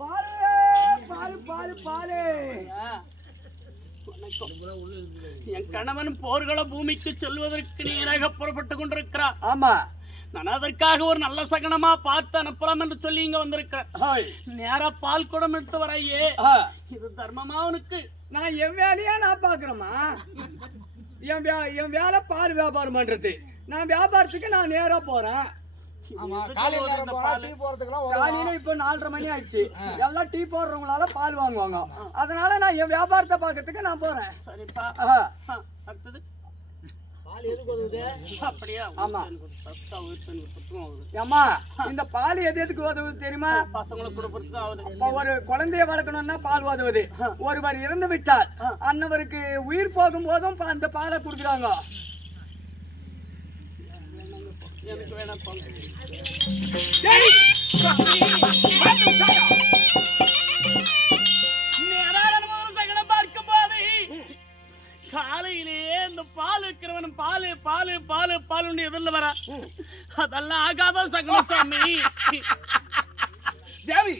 பாரு பாரு பாரு. என் கணவன் போர்கள பூமிக்கு செல்வதற்கு நேராக புறப்பட்டு கொண்டிருக்கிறார். ஆமா, நான் அதற்காக ஒரு நல்ல சகனமா பார்த்து அனுப்பலாம் என்று சொல்லி இங்க வந்திருக்கிறேன். நேரா பால் குடம் எடுத்து வரையே, இது தர்மமா உனக்கு? நான் என் வேலையா நான் பாக்குறேமா? என் வேலை பால் வியாபாரம் பண்றது. நான் வியாபாரத்துக்கு நான் நேரா போறேன். காலையில இப்ப 4:30 மணி ஆயிடுச்சு. எல்லாம் டீ போடுறவங்களால பால் வாங்குவாங்க. அதனால நான் என் வியாபாரத்தை பாக்கிறதுக்கு நான் போறேன். சரிப்பா. அடுத்தது இந்த பால் எதுக்கு உதவுது தெரியுமா? ஒரு குழந்தைய வளர்க்கணும்னா பால் உதவுது. ஒருவர் இறந்து விட்டால் அன்னவருக்கு உயிர் போகும் போதும் அந்த பாலை குடுக்குறாங்க. எனக்கு வேணா சகனம் பார்க்கும் போது காலையிலேயே இந்த பால் இருக்கிறவன் பாலு பாலு பாலு பாலுன்னு எதிரில் வர அதெல்லாம் ஆகாத சகனம் சாமி. தேவி,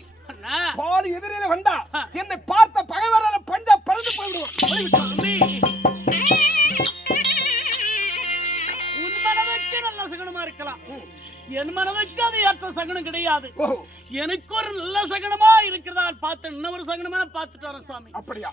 பால் எதிரில வந்தா என்னை பார்த்த பகைவரால பஞ்சா பறந்து போய்விடுவோம். உன் மனதுக்கு நல்ல சகனமா இருக்கலாம், என் மனதுக்கு அது ஏற்ற சகனம் கிடையாது. எனக்கு ஒரு நல்ல சகனமா இருக்கிறதா பார்த்து இன்னொரு சகனமா பார்த்துட்டு வரேன் சுவாமி. அப்படியா?